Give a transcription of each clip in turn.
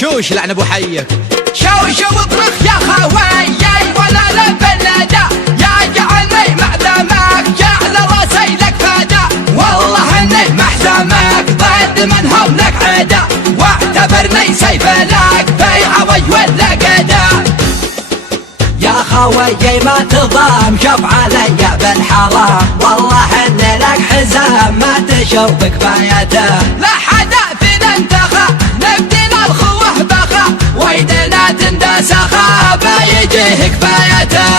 شوش لعن ابو حيك. شوش واطرخ يا خويي وانا لبنادا، يا جعلني معدمك جعل راسي لك فدا، والله اني محزمك ضد منهم لك عدا، واعتبرني سيف لك في عوي ولا قدا. يا خويي ما تضام شوف علي بالحرام، والله اني لك حزام ما تشوف كفايته، لا حدا فينا انتخى نبدينا الخوه بخا، ويدنا تندسخا بيجيه كفايته.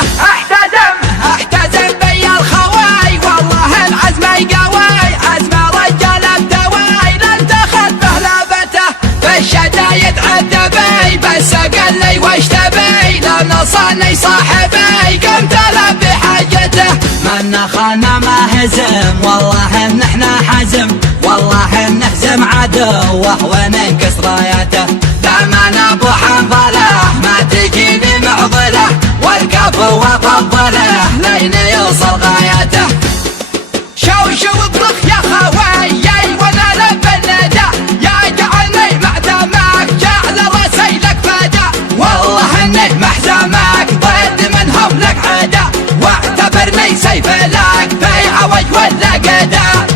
احتزم بي الخواي والله العزم يقوي، عزم رجال بدواي لن تخلفه لابته، في الشدايد عذبي بس قال لي وش تبي، لو نصاني صاحبي قمت له بحاجته. من خانا ما هزم والله ان احنا حزم، والله نهزم عدوه وننكس رايته، دائما ابو حنظله ما تجيني معضله، والكفو وفضله لين يوصل غايته. شوش واطرخ يا خويي وانا لبنادا، يا جعلني معدمك جعل راسي لك فدا، والله اني محزمك ضد منهم لك عدا، واعتبرني سيف لك في عوج ولا قدا.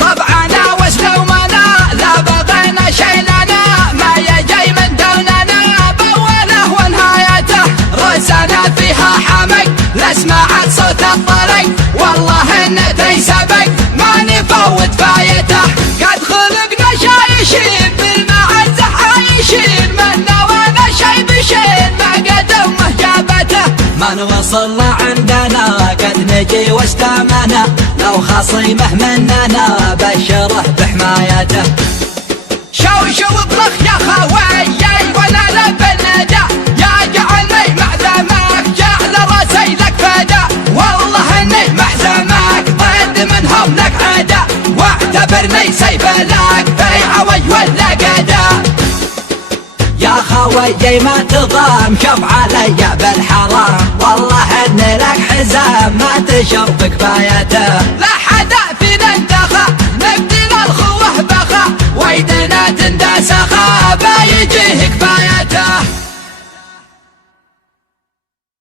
طبعنا وسلومنا لا بغينا شي لنا، ما يجي من دوننا بوله ونهايته، رسنا فيها حمق لا سمعت صوت الطريق، والله انتي سبق ما نفوت فايته، قد خلقنا شايشين بالمعزة عايشين، من نوانا شي بشين ما قد امه جابته، من وصل عندنا قد نجي واستمنا، لو خصيمه مننا بشره بحمايته. شوش واطرخ يا خويي وانا لبنادا، يا جعلني معدمك جعل راسي لك فدا، والله اني محزمك ضد منهم لك عدا، واعتبرني سيف لك في عوج ولا قدا. يا خويي ما تضام شوف علي بالحرام، والله اني لك حزام ما تشوف كفايته، لا حدا في